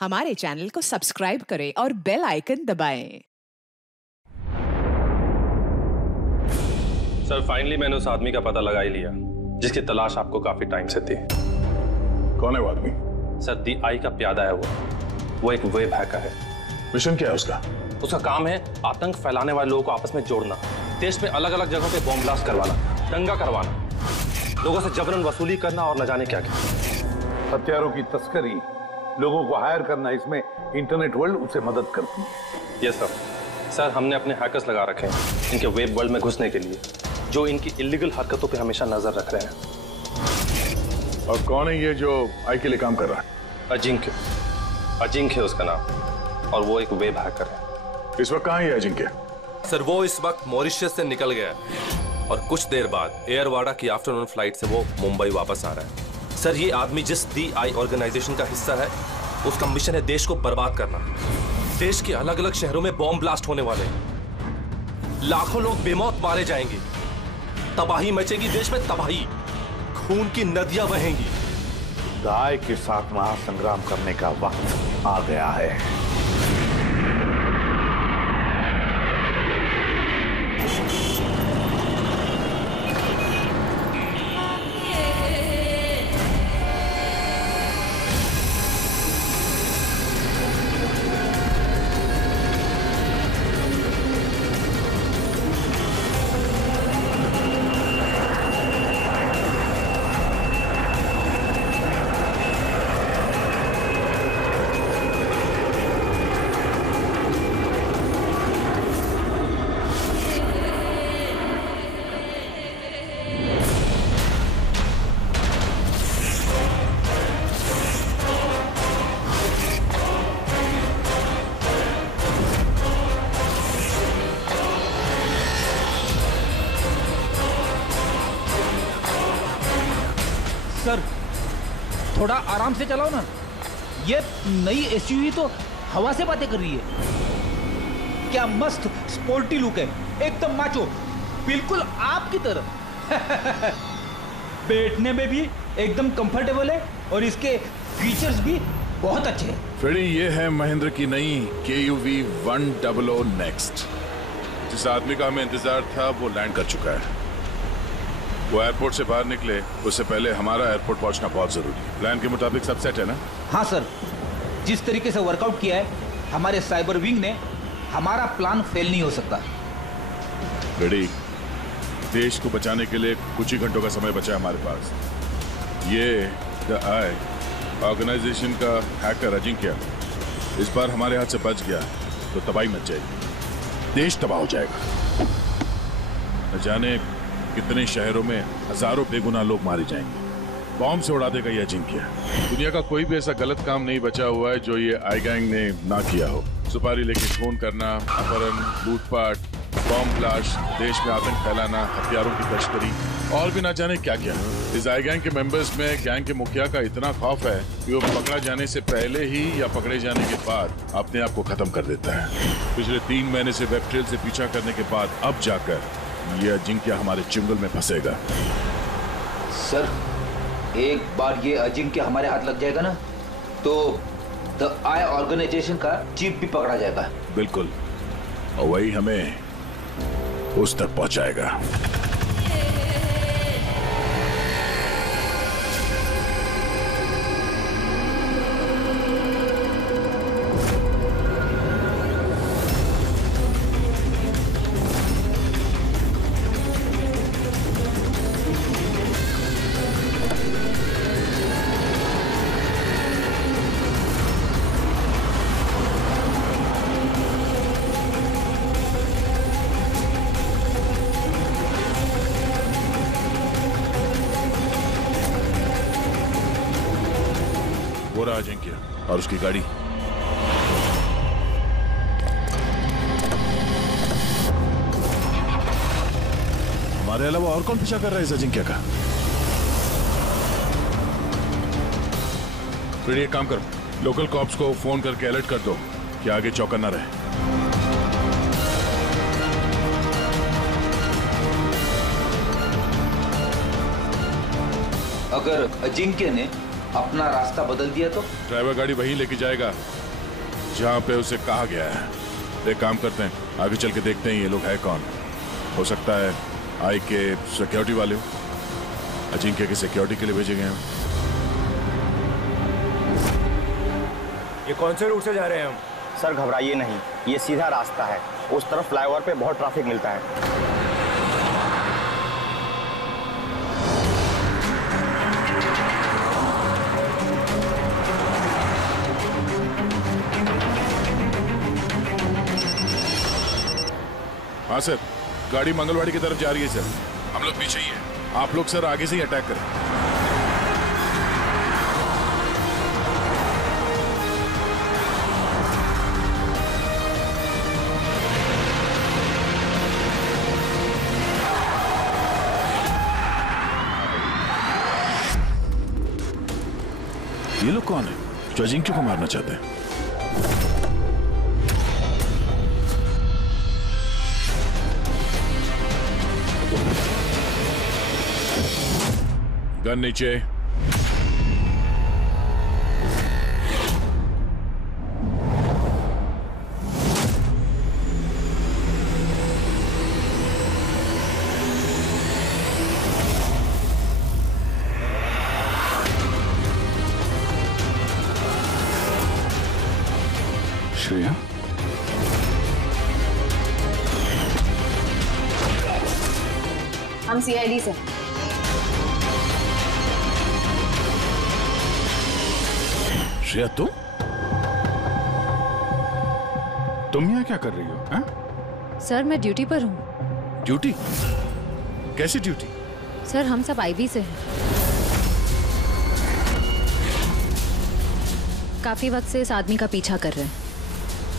हमारे चैनल को सब्सक्राइब करें और बेल आइकन दबाएं। सर फाइनली मैंने उस आदमी का पता लगा ही लिया जिसकी तलाश आपको काफी टाइम से थी। कौन है वो आदमी? सर DI का प्यादा है वो एक वेब हैकर है। मिशन क्या है उसका? उसका काम है आतंक फैलाने वाले लोगों को आपस में जोड़ना, देश में अलग अलग जगहों पे बॉम्ब ब्लास्ट करवाना, दंगा करवाना, लोगों से जबरन वसूली करना और न जाने क्या क्या। हथियारों की तस्करी, लोगों को हायर करना, इसमें इंटरनेट वर्ल्ड उसे मदद करती है। यस सर हमने अपने हैकर्स लगा रखे हैं इनके वेब वर्ल्ड में घुसने के लिए, जो इनकी इलीगल हरकतों पे हमेशा नजर रख रहे हैं। और कौन है ये जो आई के लिए काम कर रहा है? अजिंक्य उसका नाम, और वो एक वेब हैकर है। इस वक्त कहाँ है अजिंक्य? सर वो इस वक्त मॉरिशस से निकल गया है और कुछ देर बाद एयरवाडा की आफ्टरनून फ्लाइट से वो मुंबई वापस आ रहा है। सर ये आदमी जिस DI ऑर्गेनाइजेशन का हिस्सा है, उसका मिशन है देश को बर्बाद करना। देश के अलग अलग शहरों में बॉम्ब ब्लास्ट होने वाले हैं, लाखों लोग बेमौत मारे जाएंगे, तबाही मचेगी, देश में तबाही, खून की नदियां बहेंगी। दाय के साथ महासंग्राम करने का वक्त आ गया है। सर थोड़ा आराम से चलाओ ना, ये नई SUV तो हवा से बातें कर रही है। क्या मस्त स्पोर्टी लुक है, एकदम माचो, बिल्कुल आपकी तरह। बैठने में भी एकदम कंफर्टेबल है और इसके फीचर्स भी बहुत अच्छे हैं। फ्रेडी, ये है महिंद्रा की नई KUV 100 नेक्स्ट। जिस आदमी का हमें इंतजार था वो लैंड कर चुका है। वो एयरपोर्ट से बाहर निकले उससे पहले हमारा एयरपोर्ट पहुंचना बहुत जरूरी है। प्लान के मुताबिक सब सेट है ना? हाँ सर, जिस तरीके से वर्कआउट किया है हमारे साइबर विंग ने, हमारा प्लान फेल नहीं हो सकता। रेडी, देश को बचाने के लिए कुछ ही घंटों का समय बचा है हमारे पास। ये DI ऑर्गेनाइजेशन का हैकर अजिंक्य इस बार हमारे हाथ से बच गया तो तबाही मच जाएगी, देश तबाह हो जाएगा। न जाने कितने शहरों में हजारों बेगुनाह लोग मारे जाएंगे। बॉम्ब से उड़ा देगा ये अजिंक्य। दुनिया का कोई भी ऐसा गलत काम नहीं बचा हुआ है जो ये आई गैंग ने ना किया हो। सुपारी लेके खून करना, अपहरण, लूटपाट, बॉम्ब ब्लास्ट, देश में आतंक फैलाना, हथियारों की तस्करी और भी ना जाने क्या क्या। इस आई गैंग के मेंबर्स में गैंग के मुखिया का इतना खौफ है कि वो पकड़ा जाने से पहले ही या पकड़े जाने के बाद अपने आप को खत्म कर देता है। पिछले 3 महीने से वेब ट्रेल से पीछा करने के बाद अब जाकर ये अजिंक्य हमारे चुंगल में फंसेगा। सर एक बार ये अजिंक्य हमारे हाथ लग जाएगा ना, तो DI ऑर्गेनाइजेशन का चीफ भी पकड़ा जाएगा। बिल्कुल, और वही हमें उस तक पहुंचाएगा। वो रहा अजिंक्य और उसकी गाड़ी। हमारे अलावा और कौन पीछा कर रहा है इस अजिंक्य का? फिर एक काम करो, लोकल कॉप्स को फोन करके अलर्ट कर दो कि आगे चौकन्ना रहे। अगर अजिंक्य ने अपना रास्ता बदल दिया तो? ड्राइवर गाड़ी वहीं लेके जाएगा जहाँ पे उसे कहा गया है। एक काम करते हैं, आगे चल के देखते हैं ये लोग है कौन। हो सकता है आई के सिक्योरिटी वाले हो, अजिंक्य की सिक्योरिटी के लिए भेजे गए हैं। ये कौन से रूट से जा रहे हैं हम? सर घबराइए नहीं, ये सीधा रास्ता है। उस तरफ फ्लाईओवर पे बहुत ट्रैफिक मिलता है। हाँ सर, गाड़ी मंगलवाड़ी की तरफ जा रही है सर। हम लोग पीछे ही हैं। आप लोग सर आगे से ही अटैक करें। ये लोग कौन है जो अजिंक्य को मारना चाहते हैं? गन नीचे। श्रेया, हम सीआईडी से। श्रेया, तुम यहाँ क्या कर रही हो? हा? सर मैं ड्यूटी पर हूँ। ड्यूटी? कैसी ड्यूटी? सर हम सब आईबी से हैं। काफी वक्त से इस आदमी का पीछा कर रहे हैं।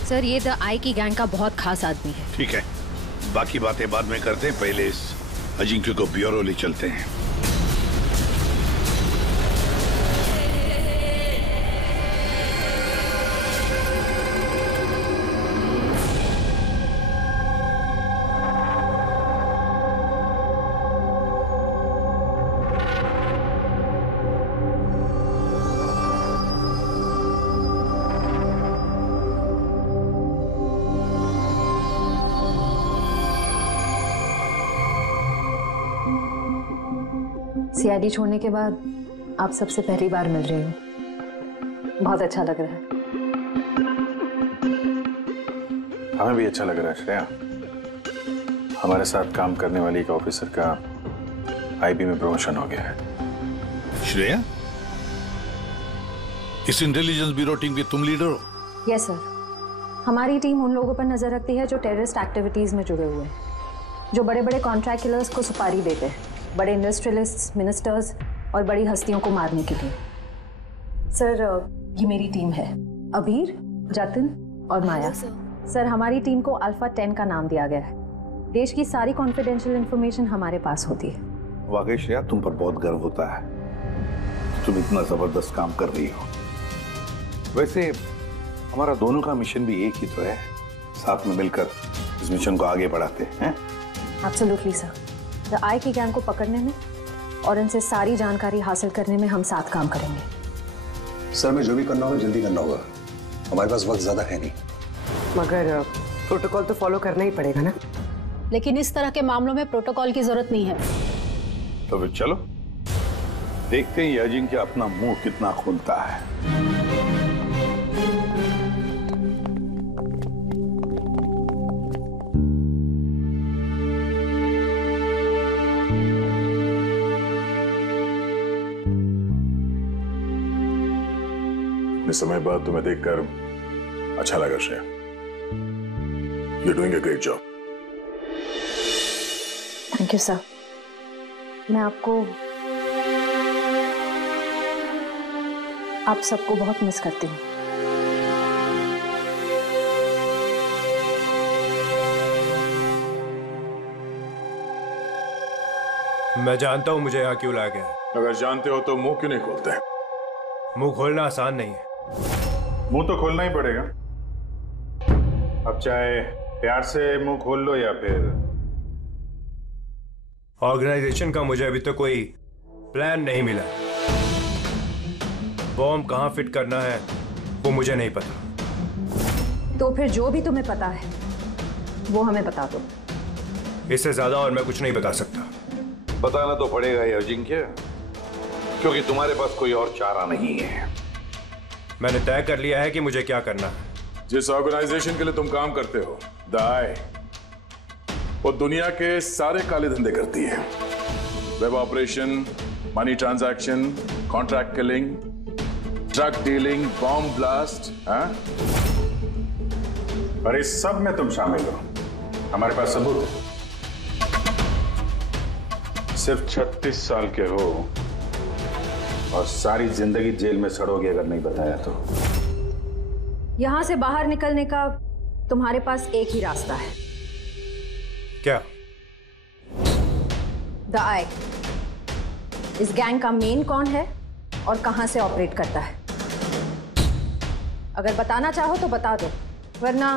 सर ये द आई की गैंग का बहुत खास आदमी है। ठीक है, बाकी बातें बाद में करते हैं, पहले इस अजिंक्य को ब्यूरो ले चलते हैं। सीआईडी छोड़ने के बाद आप सबसे पहली बार मिल रही हूँ। बहुत अच्छा लग रहा है। हमें भी अच्छा लग रहा है श्रेया। हमारे साथ काम करने वाली एक ऑफिसर का आईबी में प्रमोशन हो गया है। श्रेया, इस इंटेलिजेंस ब्यूरो टीम के तुम लीडर हो? Yes sir. हमारी टीम उन लोगों पर नजर रखती है जो टेररिस्ट एक्टिविटीज में जुड़े हुए हैं, जो बड़े बड़े कॉन्ट्रैक्ट किलर्स को सुपारी देते हैं, बड़े इंडस्ट्रियलिस्ट्स, मिनिस्टर्स और बड़ी हस्तियों को मारने के लिए। सर ये मेरी टीम है, अबीर, जतिन और माया। सर हमारी टीम को अल्फा 10 का नाम दिया गया है। देश की सारी कॉन्फिडेंशियल इंफॉर्मेशन हमारे पास होती है। वाकई श्रेया, तुम पर बहुत गर्व होता है, तुम इतना जबरदस्त काम कर रही हो। वैसे हमारा दोनों का मिशन भी एक ही तो है, साथ में मिलकर इस मिशन को आगे बढ़ाते हैं। Absolutely sir. द आई की गैंग को पकड़ने में और इनसे सारी जानकारी हासिल करने में हम साथ काम करेंगे। सर मैं जो भी करना होगा जल्दी करना होगा, हमारे पास वक्त ज्यादा है नहीं। मगर प्रोटोकॉल तो फॉलो करना ही पड़ेगा ना। लेकिन इस तरह के मामलों में प्रोटोकॉल की जरूरत नहीं है। तो फिर चलो देखते हैं ये अजिंक्य अपना मुंह कितना खोलता है। इस समय बाद तुम्हें देखकर अच्छा लगा Shreya. You're doing a great job. Thank you sir. मैं आप सबको बहुत मिस करती हूँ। मैं जानता हूँ मुझे यहाँ क्यों लाया गया। अगर जानते हो तो मुंह क्यों नहीं खोलते? मुंह खोलना आसान नहीं है। मुंह तो खोलना ही पड़ेगा। अब चाहे प्यार से मुंह खोल लो या फिर। ऑर्गेनाइजेशन का मुझे अभी तक कोई प्लान नहीं मिला। बॉम्ब कहाँ फिट करना है वो मुझे नहीं पता। तो फिर जो भी तुम्हें पता है वो हमें बता दो। इससे ज्यादा और मैं कुछ नहीं बता सकता। बताना तो पड़ेगा ये अजिंक्य, क्योंकि तुम्हारे पास कोई और चारा नहीं है। मैंने तय कर लिया है कि मुझे क्या करना है। जिस ऑर्गेनाइजेशन के लिए तुम काम करते हो, द आई, वो दुनिया के सारे काले धंधे करती है। Web operation, money transaction, contract killing, drug dealing, bomb blast, हाँ? और इस सब में तुम शामिल हो। हमारे पास सबूत है। सिर्फ 36 साल के हो और सारी जिंदगी जेल में सड़ोगे अगर नहीं बताया तो। यहां से बाहर निकलने का तुम्हारे पास एक ही रास्ता है। क्या? द आई। इस गैंग का मेन कौन है और कहां से ऑपरेट करता है? अगर बताना चाहो तो बता दो, वरना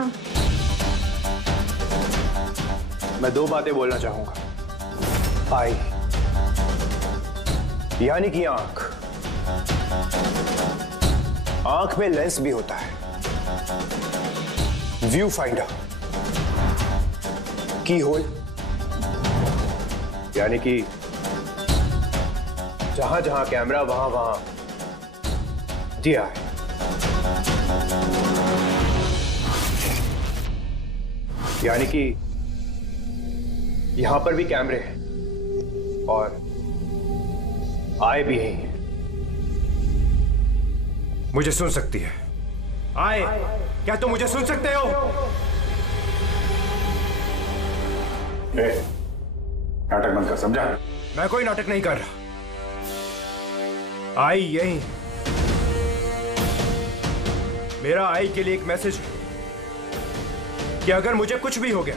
मैं 2 बातें बोलना चाहूंगा। आई यानी कि आंख। आंख में लेंस भी होता है, व्यू फाइंडर, की होल, यानी कि जहां जहां कैमरा वहां वहां दिया है। यानी कि यहां पर भी कैमरे हैं और आए भी हैं। मुझे सुन सकती है? आए, क्या तुम मुझे सुन सकते हो? नाटक बंद कर, समझा? मैं कोई नाटक नहीं कर रहा। आई यही। मेरा आई के लिए एक मैसेज है कि अगर मुझे कुछ भी हो गया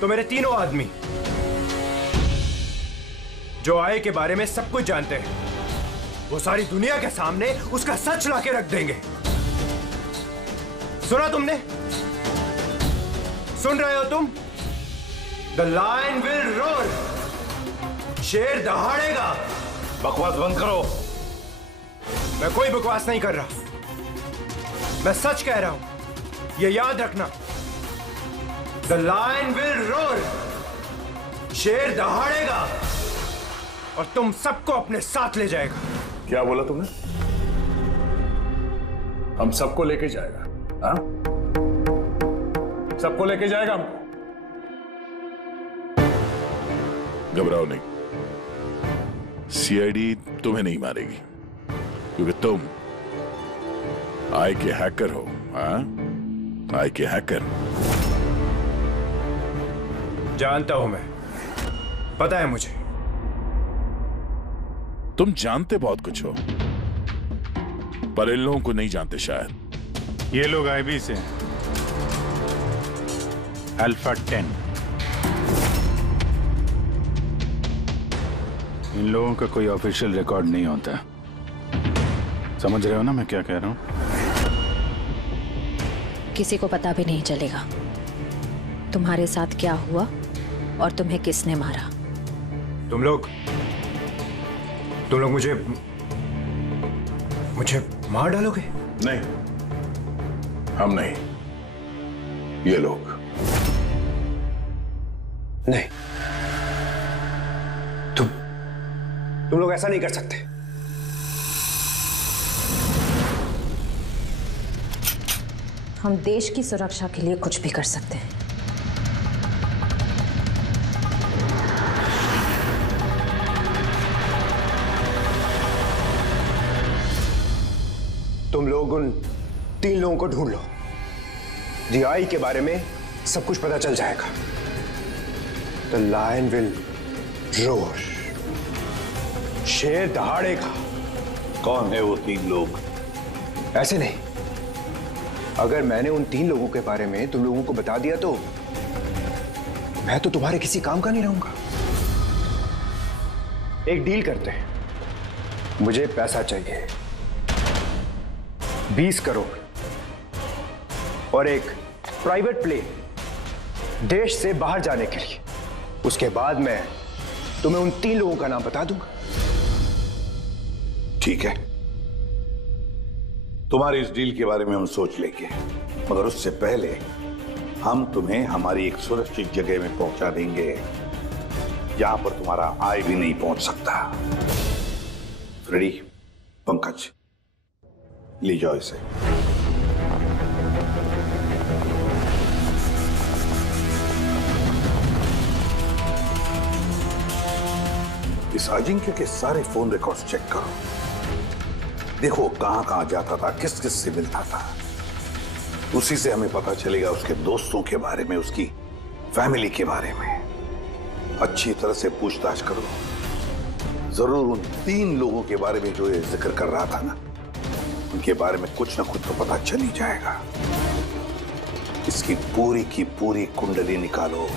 तो मेरे तीनों आदमी जो आई के बारे में सब कुछ जानते हैं, वो सारी दुनिया के सामने उसका सच लाके रख देंगे। सुना तुमने? सुन रहे हो तुम? The lion will roar. शेर दहाड़ेगा। बकवास बंद करो। मैं कोई बकवास नहीं कर रहा, मैं सच कह रहा हूं। ये याद रखना, द लायन विल रोर। शेर दहाड़ेगा और तुम सबको अपने साथ ले जाएगा। क्या बोला तुमने? हम सबको लेके जाएगा? हाँ? सबको लेके जाएगा हमको? घबराओ नहीं, सीआईडी तुम्हें नहीं मारेगी, क्योंकि तुम आई के हैकर हो। हाँ? आई के हैकर। जानता हूं मैं, पता है मुझे। तुम जानते बहुत कुछ हो, पर इन लोगों को नहीं जानते शायद। ये लोग आईबी से अल्फा 10। इन लोगों का कोई ऑफिशियल रिकॉर्ड नहीं होता। समझ रहे हो ना मैं क्या कह रहा हूं? किसी को पता भी नहीं चलेगा तुम्हारे साथ क्या हुआ और तुम्हें किसने मारा। तुम लोग मुझे मार डालोगे? नहीं, हम नहीं, ये लोग। नहीं, तुम लोग ऐसा नहीं कर सकते। हम देश की सुरक्षा के लिए कुछ भी कर सकते हैं। तुम लोग उन 3 लोगों को ढूंढ लो। DI के बारे में सब कुछ पता चल जाएगा। The lion will roar. शेर दहाड़ेगा। कौन है वो 3 लोग? ऐसे नहीं, अगर मैंने उन 3 लोगों के बारे में तुम लोगों को बता दिया तो मैं तो तुम्हारे किसी काम का नहीं रहूंगा। एक डील करते हैं। मुझे पैसा चाहिए 20 करोड़ और एक प्राइवेट प्लेन देश से बाहर जाने के लिए। उसके बाद मैं तुम्हें उन 3 लोगों का नाम बता दूंगा। ठीक है, तुम्हारी इस डील के बारे में हम सोच लेंगे, मगर उससे पहले हम तुम्हें हमारी एक सुरक्षित जगह में पहुंचा देंगे जहां पर तुम्हारा आय भी नहीं पहुंच सकता। फ्रेडी, पंकज, ले जाओ इसे। इस अजिंक्य के सारे फोन रिकॉर्ड्स चेक करो, देखो कहां कहां जाता था, किस किस से मिलता था। उसी से हमें पता चलेगा उसके दोस्तों के बारे में, उसकी फैमिली के बारे में। अच्छी तरह से पूछताछ करो, जरूर उन 3 लोगों के बारे में जो ये जिक्र कर रहा था ना, उनके बारे में कुछ ना कुछ तो पता चल ही जाएगा। इसकी पूरी की पूरी कुंडली निकालो।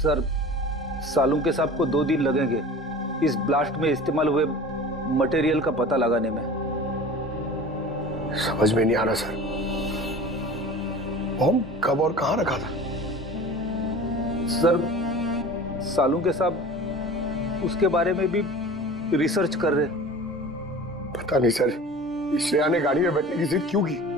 सर, सालुंके के साहब को 2 दिन लगेंगे इस ब्लास्ट में इस्तेमाल हुए मटेरियल का पता लगाने में। समझ में नहीं आ रहा सर, बॉम्ब कब और कहां रखा था? सर, सालुंके साहब उसके बारे में भी रिसर्च कर रहे। पता नहीं सर, श्रेया ने गाड़ी में बैठने की जिद क्यों की?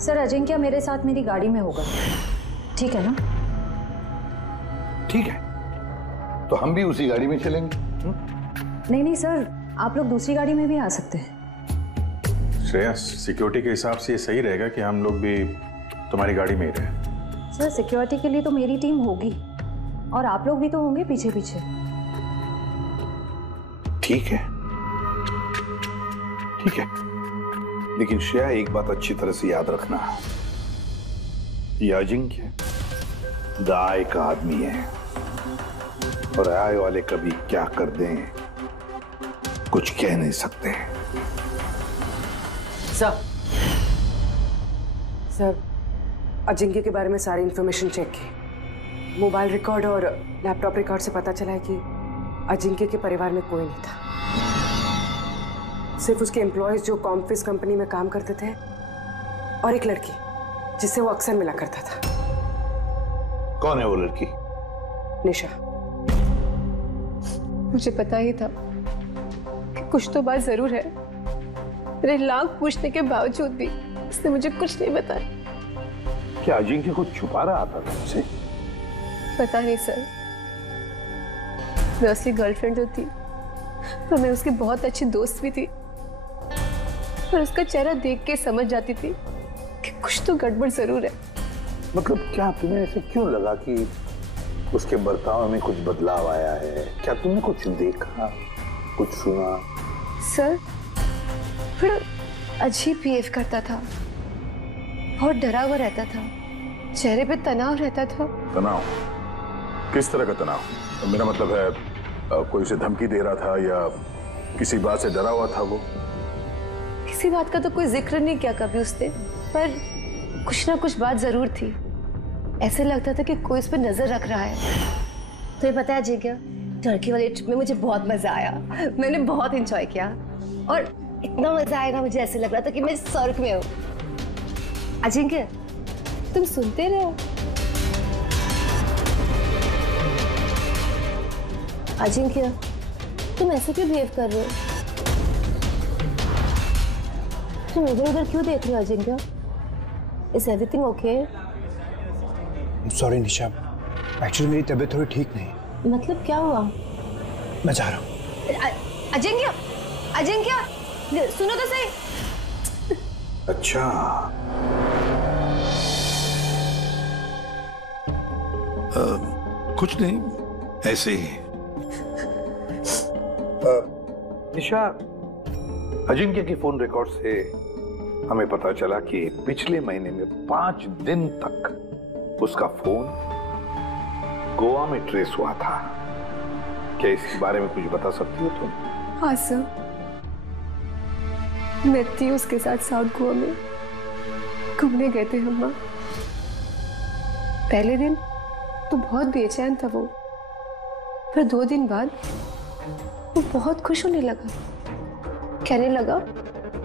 सर, अजिंक्य मेरे साथ मेरी गाड़ी में होगा, ठीक है ना? ठीक है, तो हम भी उसी गाड़ी में चलेंगे। नहीं नहीं सर, आप लोग दूसरी गाड़ी में भी आ सकते हैं। श्रेया, सिक्योरिटी के हिसाब से ये सही रहेगा कि हम लोग भी तुम्हारी गाड़ी में ही रहें। सर, सिक्योरिटी के लिए तो मेरी टीम होगी और आप लोग भी तो होंगे पीछे पीछे। ठीक है, ठीक है, लेकिन श्रेया एक बात अच्छी तरह से याद रखना, ये अजिंक्य दाय का आदमी है और आय वाले कभी क्या कर दें कुछ कह नहीं सकते। सर, अजिंक्य के बारे में सारी इंफॉर्मेशन चेक की। मोबाइल रिकॉर्ड और लैपटॉप रिकॉर्ड से पता चला है कि अजिंक्य के परिवार में कोई नहीं था, सिर्फ उसके एम्प्लॉयज जो कॉम्फिस कंपनी में काम करते थे और एक लड़की जिससे वो अक्सर मिला करता था। कौन है वो लड़की? निशा। मुझे पता ही था कि कुछ तो बात जरूर है। मेरे लाख पूछने के बावजूद भी उसने मुझे कुछ नहीं बताया। क्या अजिंक्य कुछ छुपा रहा था तुमसे? पता नहीं सर, मैं उसकी गर्लफ्रेंड तो थी, तो मैं उसकी बहुत अच्छी दोस्त भी थी, पर उसका चेहरा देख के समझ जाती थी कि कुछ तो गड़बड़ जरूर है। मतलब क्या तुम्हें ऐसे क्यों लगा कि उसके बर्ताव में कुछ बदलाव आया है? क्या तुमने कुछ देखा, कुछ सुना? सर थोड़ा अजीब बिहेव करता था, बहुत डरा हुआ रहता था, चेहरे पे तनाव रहता था। तनाव? किस तरह का तनाव? मेरा मतलब है कोई उसे धमकी दे रहा था या किसी बात से डरा हुआ था वो? किसी बात का तो कोई जिक्र नहीं किया कभी उसने, पर कुछ ना कुछ बात जरूर थी। ऐसे लगता था कि कोई उस पर नजर रख रहा है। तो ये पता है जी क्या, टर्की वाली ट्रिप में मुझे बहुत मजा आया। मैंने बहुत एंजॉय किया और इतना मजा आया ना, मुझे ऐसे लग रहा था कि मैं स्वर्ग में हूँ। अजिंक्य तुम सुनते रहो। अजिंक्य तुम ऐसे क्यों बिहेव कर रहे हो? तुम इधर उधर क्यों देख रहे हो Ajinkya? Is everything okay? Sorry Nisha, actually मेरी तबीयत थोड़ी ठीक नहीं। मतलब क्या हुआ? मैं जा रहा हूँ। अजिंक्य, अजिंक्य सुनो तो सही। अच्छा, कुछ नहीं, ऐसे ही। निशा, अजिंक्य की फोन रिकॉर्ड से हमें पता चला कि पिछले महीने में 5 दिन तक उसका फोन गोवा में ट्रेस हुआ था। क्या इसके बारे में कुछ बता सकती हो तुम? हाँ सर, मैं थी उसके साथ साउथ गोवा में, घूमने गए थे हम। पहले दिन तो बहुत बेचैन था वो, फिर 2 दिन बाद वो बहुत खुश होने लगा, कहने लगा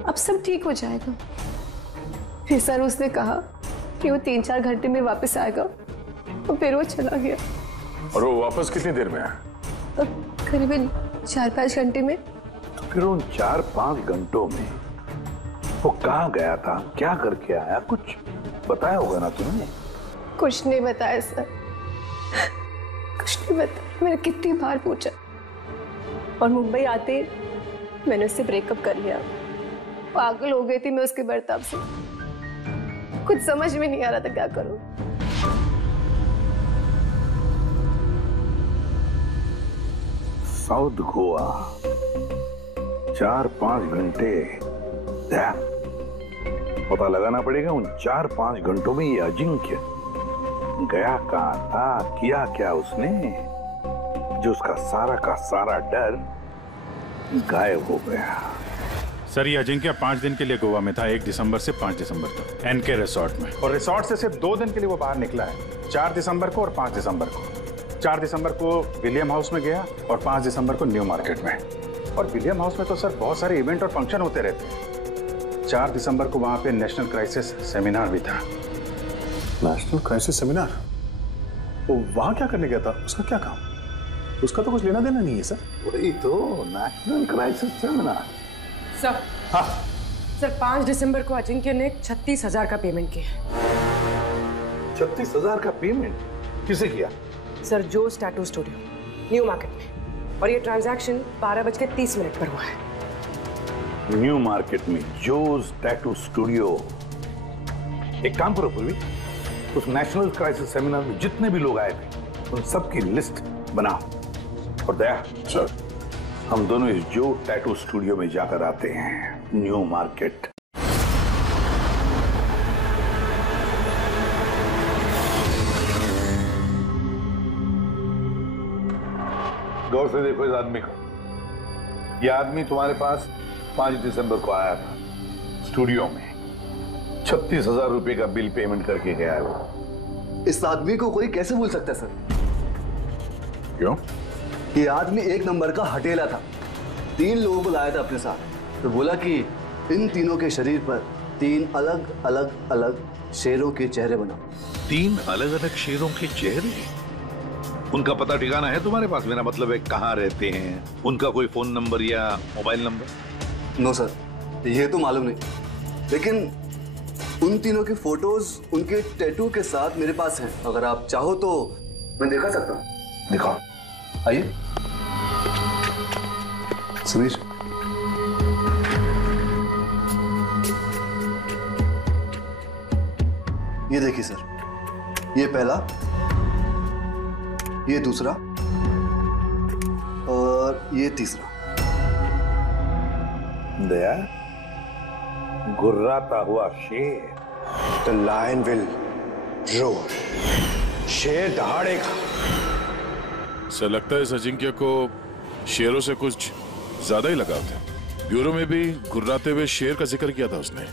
अब सब ठीक हो जाएगा। फिर सर उसने कहा कि वो 3-4 घंटे में वापस आएगा और फिर वो चला गया। और वो वापस कितनी देर में आया? करीबन 4-5 घंटे में। तो फिर उन 4-5 घंटों में वो कहाँ गया था, क्या करके आया, कुछ बताया होगा ना तुमने? कुछ नहीं बताया सर, कुछ नहीं बताया। मैंने कितनी बार पूछा और मुंबई आते मैंने उससे ब्रेकअप कर लिया। पागल हो गई थी मैं उसके बर्ताव से, कुछ समझ में नहीं आ रहा था क्या करूं। साउथ गोवा 4-5 घंटे, पता लगाना पड़ेगा उन 4-5 घंटों में ये अजिंक्य गया कहाँ था, किया क्या उसने, जो उसका सारा का सारा डर गायब हो गया। सर, ये अजिंक्य 5 दिन के लिए गोवा में था, 1 दिसंबर से 5 दिसंबर तक एनके रिसोर्ट में। और रिसोर्ट से सिर्फ 2 दिन के लिए वो बाहर निकला है, 4 दिसंबर को और 5 दिसंबर को। 4 दिसंबर को विलियम हाउस में गया और 5 दिसंबर को न्यू मार्केट में। और विलियम हाउस में तो सर बहुत सारे इवेंट और फंक्शन होते रहते हैं। 4 दिसंबर को वहां पे नेशनल क्राइसिस सेमिनार भी था। National crisis seminar? वो वहां क्या करने गया था? उसका क्या काम? उसका तो कुछ लेना देना नहीं है सर। वही तो, नेशनल क्राइसिस सेमिनार। सर, हाँ सर, 5 दिसंबर को अजिंक्य ने 36,000 का पेमेंट किया। 36,000 का पेमेंट किसे किया? सर, जोस टैटू स्टूडियो, न्यू मार्केट में। और ये ट्रांजैक्शन 12:30 पर हुआ है। न्यू मार्केट में जोस टैटू स्टूडियो। एक काम करो पूर्वी, उस नेशनल क्राइसिस सेमिनार में जितने भी लोग आए थे उन सबकी लिस्ट बनाओ। और दया सर, हम दोनों इस जो टैटू स्टूडियो में जाकर आते हैं, न्यू मार्केट। गौर से देखो इस आदमी को। यह आदमी तुम्हारे पास 5 दिसंबर को आया था स्टूडियो में, 36,000 रुपए का बिल पेमेंट करके गया है वो। इस आदमी को कोई कैसे भूल सकता है सर? क्यों? ये आदमी 1 नंबर का हटेला था। 3 लोगों को लाया था अपने साथ, तो बोला कि इन तीनों के शरीर पर 3 अलग अलग अलग शेरों के चेहरे बनाओ। 3 अलग अलग शेरों के चेहरे? उनका पता ठिकाना है तुम्हारे पास? मेरा मतलब है कहाँ रहते हैं, उनका कोई फोन नंबर या मोबाइल नंबर? नो सर, ये तो मालूम नहीं, लेकिन उन तीनों की फोटोज उनके टैटू के साथ मेरे पास हैं। अगर आप चाहो तो मैं दिखा सकता हूँ। दिखाओ, आइए। समीर, ये देखिए सर, ये पहला, ये दूसरा और ये तीसरा। दया, गुर्राता हुआ शेर। The lion will roar. शेर दहाड़ेगा। सर लगता है इस अजिंक्य को शेरों से कुछ ज्यादा ही लगाव था। ब्यूरो में भी गुर्राते हुए शेर का जिक्र किया था उसने।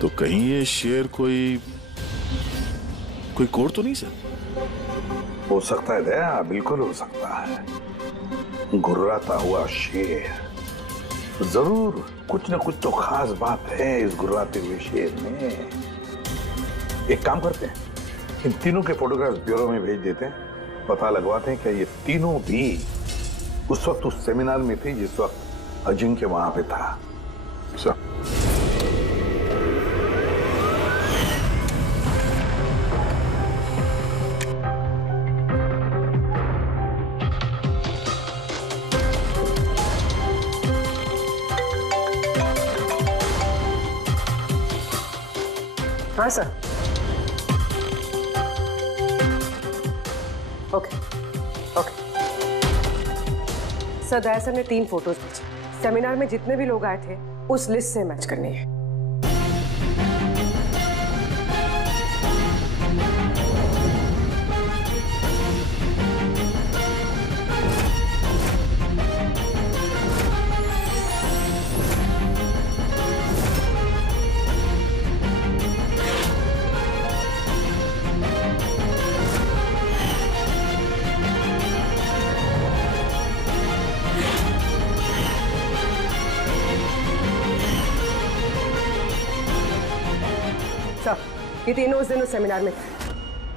तो कहीं ये शेर कोई कोड तो नहीं सर? हो सकता है दया, बिल्कुल हो सकता है। गुर्राता हुआ शेर, जरूर कुछ न कुछ तो खास बात है इस गुर्राते हुए शेर में। एक काम करते हैं, इन तीनों के फोटोग्राफ्स ब्यूरो में भेज देते हैं, पता लगवाते हैं क्या ये तीनों भी उस वक्त उस सेमिनार में थे जिस वक्त अजिंक्य वहां पे था। सर हाँ सर। ओके ओके सर, दया सर ने 3 फोटोज भेजे। सेमिनार में जितने भी लोग आए थे उस लिस्ट से मैच करनी है। ये तीनों उस दिन उस सेमिनार में थे।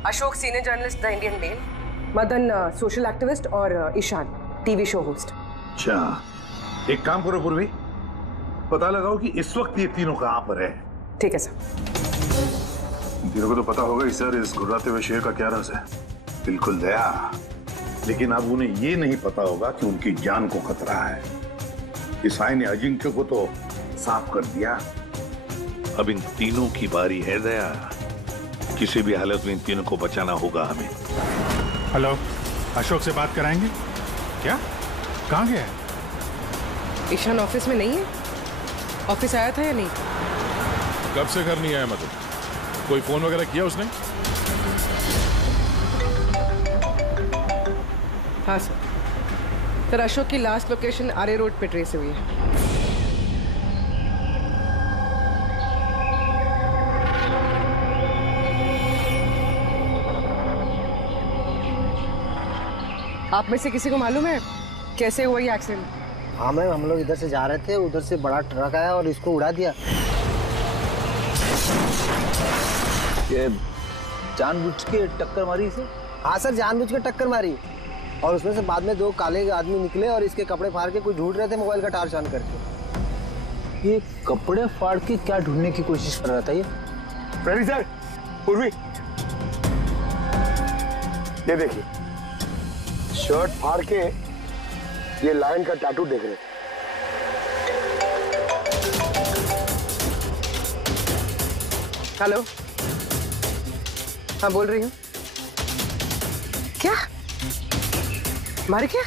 Ashok senior journalist the Indian Mail, Madan social activist और ईशान टीवी शो होस्ट। अच्छा, एक काम करो पूर्वी, पता लगाओ कि इस वक्त ये तीनों कहां पर है। ठीक है सर। तीनों को तो पता होगा ही सर इस गुर्राते हुए शेर का क्या राज है। बिल्कुल दया, लेकिन अब उन्हें ये नहीं पता होगा कि उनकी जान को खतरा है। इस आय ने अजिंक्य को तो साफ कर दिया, अब इन तीनों की बारी है दया। किसी भी हालत में इन तीनों को बचाना होगा हमें। हेलो, अशोक से बात कराएंगे क्या? कहाँ गया है? ईशान ऑफिस में नहीं है। ऑफिस आया था या नहीं? कब से घर नहीं आया? मतलब कोई फोन वगैरह किया उसने? हाँ सर, अशोक की लास्ट लोकेशन आरे रोड पे ट्रेस हुई है। आप में से किसी को मालूम है कैसे हुआ ये एक्सीडेंट? हाँ मैम, हम लोग इधर से जा रहे थे, उधर से बड़ा ट्रक आया और इसको उड़ा दिया। ये जानबूझ के टक्कर मारी इसे? हाँ सर, जानबूझ के टक्कर मारी। और उसमें से बाद में 2 काले आदमी निकले और इसके कपड़े फाड़ के कुछ ढूंढ रहे थे मोबाइल का टार्च ऑन करके। ये कपड़े फाड़ के क्या ढूंढने की कोशिश कर रहा था ये? प्रवीण सर, पूर्वी, ये देखिए, शर्ट फाड़ के ये लायन का टैटू देख रहे थे। हेलो, हाँ बोल रही हूँ। क्या मारे? क्या?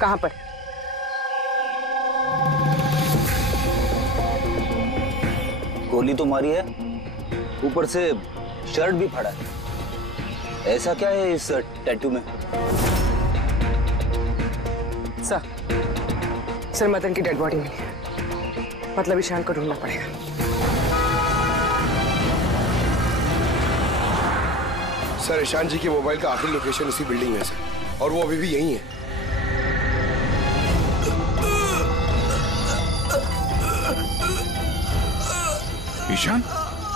कहाँ पर? गोली तो मारी है, ऊपर से शर्ट भी फाड़ा है। ऐसा क्या है इस टैटू में? सर मदन की डेड बॉडी मिली है, मतलब ईशान को ढूंढना पड़ेगा। सर, ईशान जी के मोबाइल का आखिरी लोकेशन इसी बिल्डिंग में है सर, और वो अभी भी यहीं है। ईशान,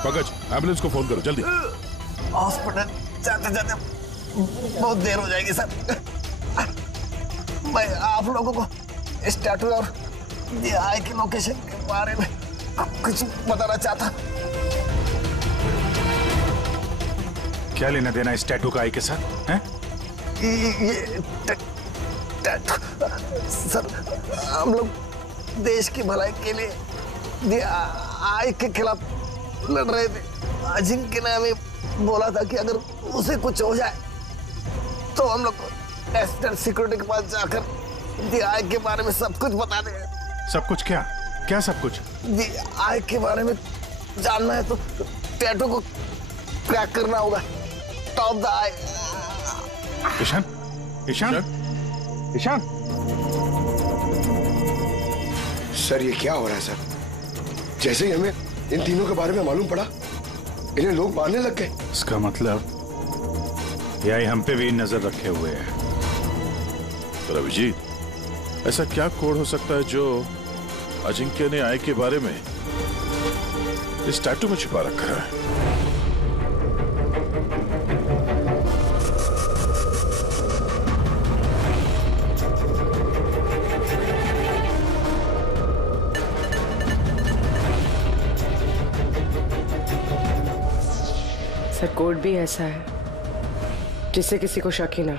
पगज, एम्बुलेंस को फोन करो जल्दी। हॉस्पिटल जाते जाते बहुत देर हो जाएगी सर। मैं आप लोगों को इस टैटू और आय की लोकेशन के बारे में कुछ बताना चाहता। क्या लेना देना इस टैटू का आय के साथ हैं? ये टैटू सर, हम लोग देश की भलाई के लिए आय के खिलाफ लड़ रहे थे। अजिंक्य ने हमें बोला था कि अगर उसे कुछ हो जाए तो हम लोग को एस्टेट सिक्योरिटी के पास जाकर DI के बारे में सब कुछ बता दें। सब कुछ क्या? क्या सब कुछ? DI के बारे में जानना है तो टैटू को क्रैक करना होगा। Top the eye. Ishaan, Ishaan, Ishaan. Sir ये क्या हो रहा है सर? जैसे ही हमें इन तीनों के बारे में मालूम पड़ा, इन्हें लोग मारने लग गए। इसका मतलब यही हम पे भी नजर रखे हुए है। तो अभिजीत, ऐसा क्या कोड हो सकता है जो अजिंक्य ने आई के बारे में इस टैटू में छिपा रखा है? सर कोड भी ऐसा है जिससे किसी को शक ही ना।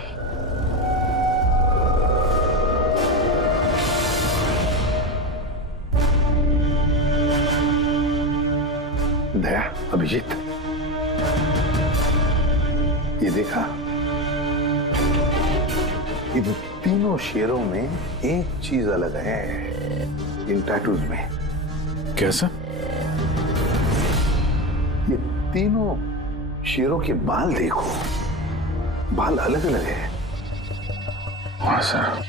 दया, अभिजीत, ये देखा, इन तीनों शेरों में एक चीज अलग है इन टैटूज में। कैसा? ये तीनों शेरों के बाल देखो, बाल अलग अलग है। हाँ सर।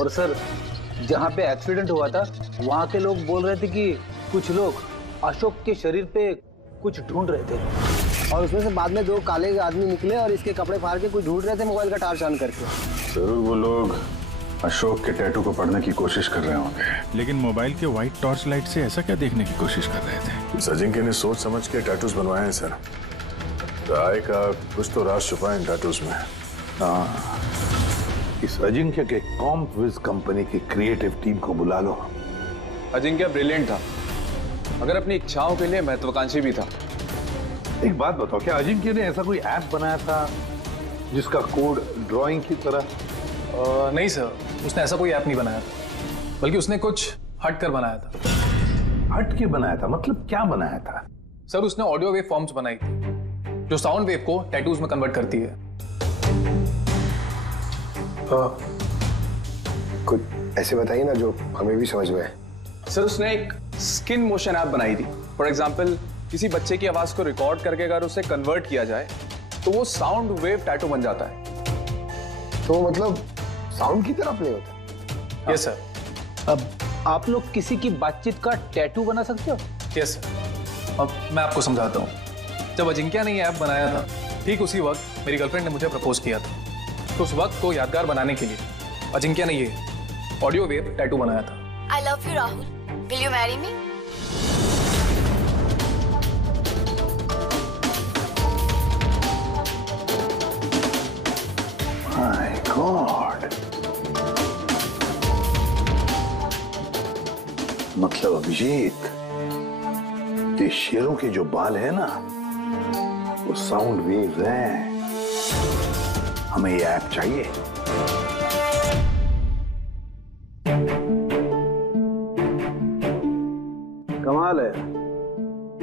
और सर जहाँ पे एक्सीडेंट हुआ था वहाँ के लोग बोल रहे थे कि कुछ लोग अशोक के शरीर पे कुछ ढूंढ रहे थे और उसमें से बाद में 2 काले आदमी निकले और इसके कपड़े फाड़ के कुछ ढूंढ रहे थे मोबाइल का टार्च ऑन करके। जरूर वो लोग अशोक के टैटू को पढ़ने की कोशिश कर रहे होंगे। लेकिन मोबाइल के व्हाइट टॉर्च लाइट से ऐसा क्या देखने की कोशिश कर रहे थे? इस अजिंक्य ने सोच समझ के टैटूज बनवाए हैं सर। राय का कुछ तो राज छुपा है इन टैटूज में। हाँ, इस अजिंक्य के कॉम्पविज कंपनी की क्रिएटिव टीम को बुला लो। अजिंक्य ब्रिलियंट था, मगर अपनी इच्छाओं के लिए महत्वाकांक्षी भी था। एक बात बताओ, क्या अजिंक्य ने ऐसा कोई ऐप बनाया था जिसका कोड ड्राइंग की तरह? नहीं सर, उसने ऐसा कोई ऐप नहीं बनाया था, बल्कि उसने कुछ हट कर बनाया था। हट के बनाया था? मतलब क्या बनाया था? सर उसने ऑडियो वेव फॉर्म्स बनाई थी जो साउंड वेव को टैटूज में कन्वर्ट करती है। कुछ ऐसे बताइए ना जो हमें भी समझ में आए। सर उसने एक स्किन मोशन ऐप बनाई थी। फॉर एग्जाम्पल, किसी बच्चे की आवाज को रिकॉर्ड करके अगर उसे कन्वर्ट किया जाए तो वो साउंड वेव टैटू बन जाता है। तो मतलब साउंड की तरह प्ले होता है? Yes sir. अब आप लोग किसी की बातचीत का टैटू बना सकते हो? Yes sir. अब मैं आपको समझाता हूँ। जब अजिंक्य ने ये ऐप बनाया था, ठीक उसी वक्त मेरी गर्लफ्रेंड ने मुझे प्रपोज किया था। तो उस वक्त को यादगार बनाने के लिए अजिंक्य ने ये ऑडियो वेव टैटू बनाया था। I love you, Rahul. Will you marry me? My God. मतलब अभिजीत, ये शेरों के जो बाल है ना, वो साउंड वेव्स हैं। हमें ये ऐप चाहिए। कमाल है,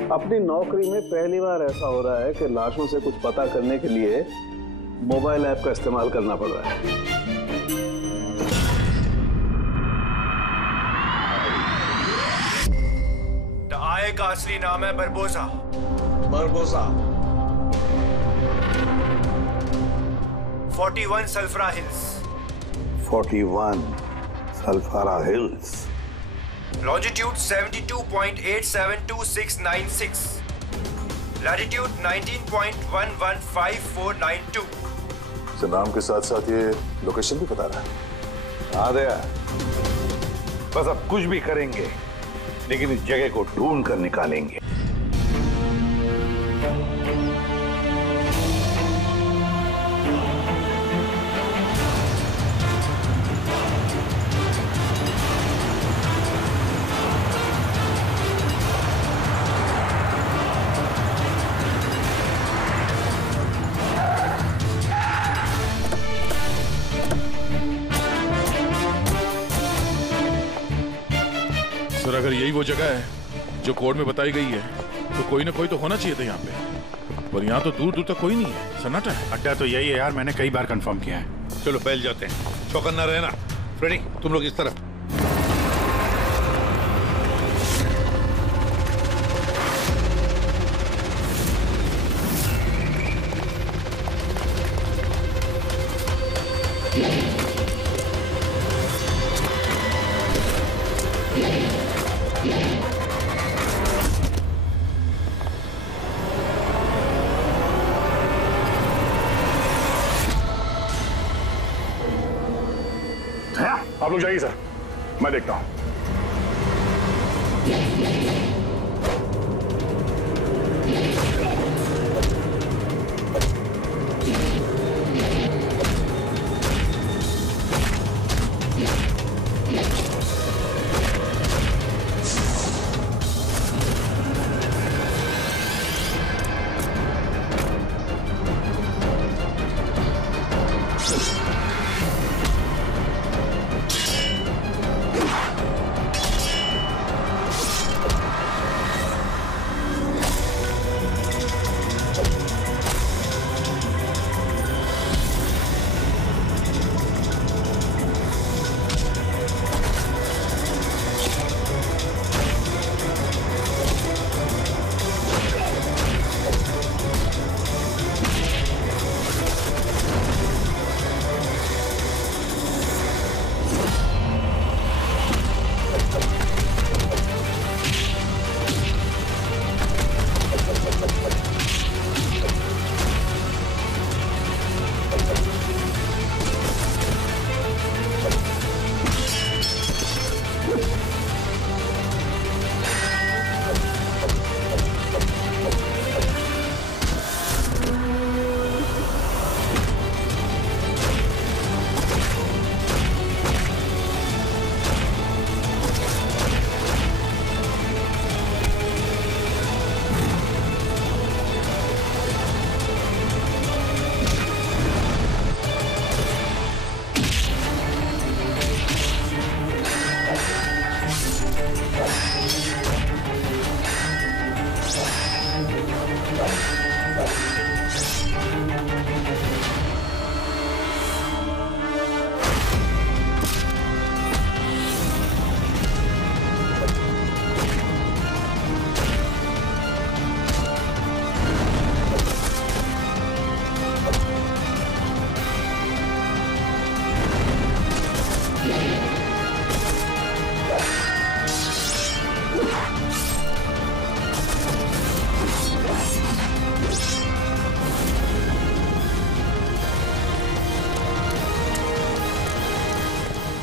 अपनी नौकरी में पहली बार ऐसा हो रहा है कि लाशों से कुछ पता करने के लिए मोबाइल ऐप का इस्तेमाल करना पड़ रहा है। आय का असली नाम है बरबोसा। बरबोसा 41 सल्फरा हिल्स। 41 सल्फारा हिल्स। लॉन्जिट्यूड 72.872696। लैटिट्यूड 19.115492। इस नाम के साथ साथ ये लोकेशन भी बता रहा है। हाँ दया, बस अब कुछ भी करेंगे लेकिन इस जगह को ढूंढ कर निकालेंगे। सर अगर यही वो जगह है जो कोड में बताई गई है तो कोई ना कोई तो होना चाहिए था यहाँ पे। पर यहाँ तो दूर दूर तक कोई नहीं है, सन्नाटा है। अड्डा तो यही है यार, मैंने कई बार कंफर्म किया है। चलो फैल जाते हैं, चौकन्ना रहना। फ्रेडी तुम लोग इस तरफ। आप लोग जाइए सर, मैं देखता हूं।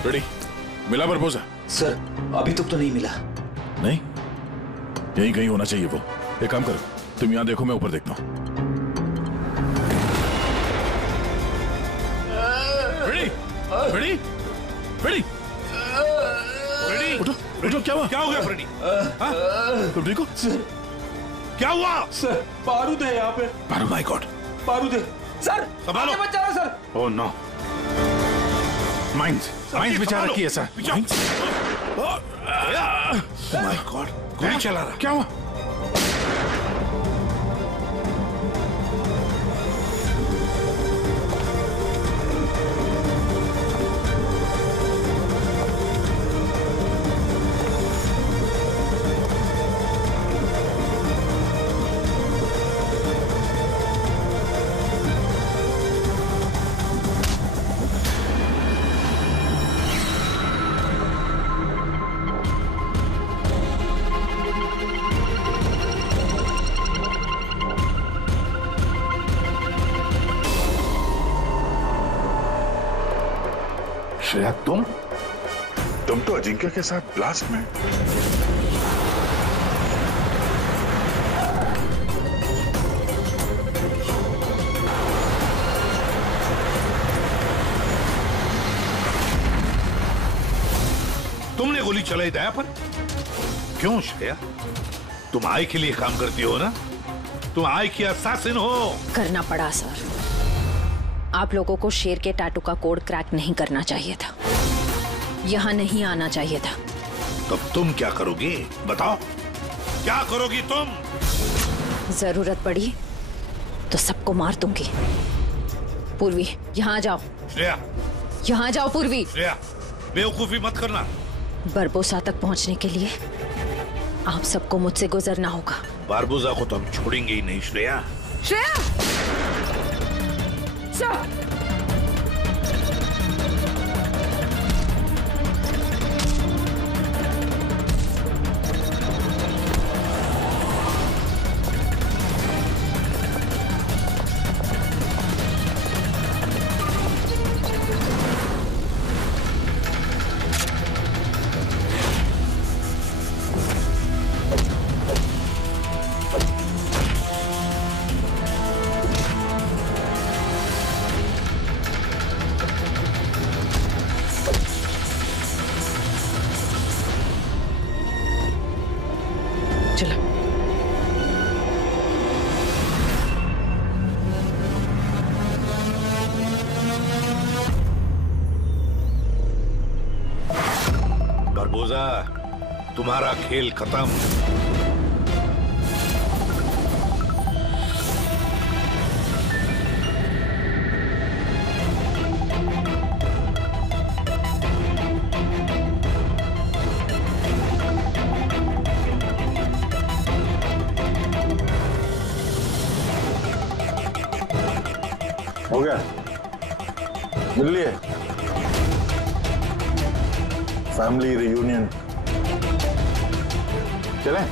रेडी? मिला प्रपोजल? सर अभी तक तो नहीं मिला। नहीं, यहीं कहीं होना चाहिए वो। एक काम करो, तुम यहाँ देखो, मैं ऊपर देखता हूँ। रेडी? रेडी? रेडी? रेडी? उठो, उठो, क्या हुआ? क्या हो गया फ्रेडी? तुम ठीक हो? सर क्या हुआ? सर बारूद है यहाँ पे। बारूद? माय गॉड, बारूद है सर। संभालो। आगे मत जाना सर। ओह नो, माइंस बिचारा रखी है सर। माय गॉड, गोली चला रहा। क्या हुआ? श्रेया, तुम तो अजिंक्य के साथ ब्लास्ट में? तुमने गोली चलाई दया पर? क्यों श्रेया? तुम आई के लिए काम करती हो ना? तुम आई की असैसिन हो। करना पड़ा सर। आप लोगों को शेर के टैटू का कोड क्रैक नहीं करना चाहिए था, यहाँ नहीं आना चाहिए था। तब तुम क्या करोगी? बताओ, क्या करोगी तुम? जरूरत पड़ी तो सबको मार दूंगी। पूर्वी, यहाँ आ जाओ। श्रेया, यहाँ आ जाओ पूर्वी। श्रेया, बेवकूफी मत करना। बरबोसा तक पहुंचने के लिए आप सबको मुझसे गुजरना होगा। बारबोसा को तो हम छोड़ेंगे ही नहीं श्रेया। श्रेया! Stop! बारबोसा, तुम्हारा खेल खत्म। हो गया, मिल लिए फैमिली रियूनियन। चलें?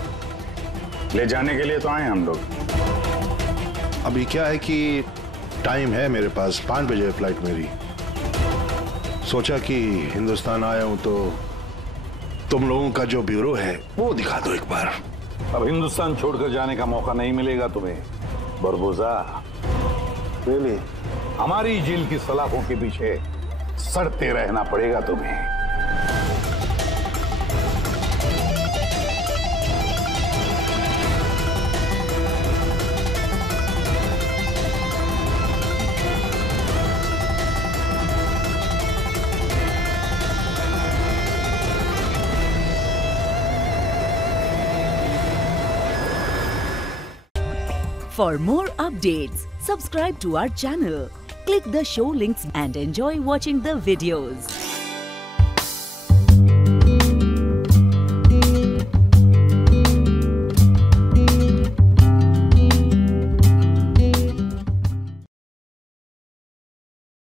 ले जाने के लिए तो आए हम लोग। अभी क्या है कि टाइम है मेरे पास, 5 बजे फ्लाइट मेरी। सोचा कि हिंदुस्तान आया हूं तो तुम लोगों का जो ब्यूरो है वो दिखा दो एक बार। अब हिंदुस्तान छोड़कर जाने का मौका नहीं मिलेगा तुम्हें बारबोसा। रियली? हमारी जेल की सलाखों के पीछे सड़ते रहना पड़ेगा तुम्हें। For more updates, subscribe to our channel, click the show links and enjoy watching the videos.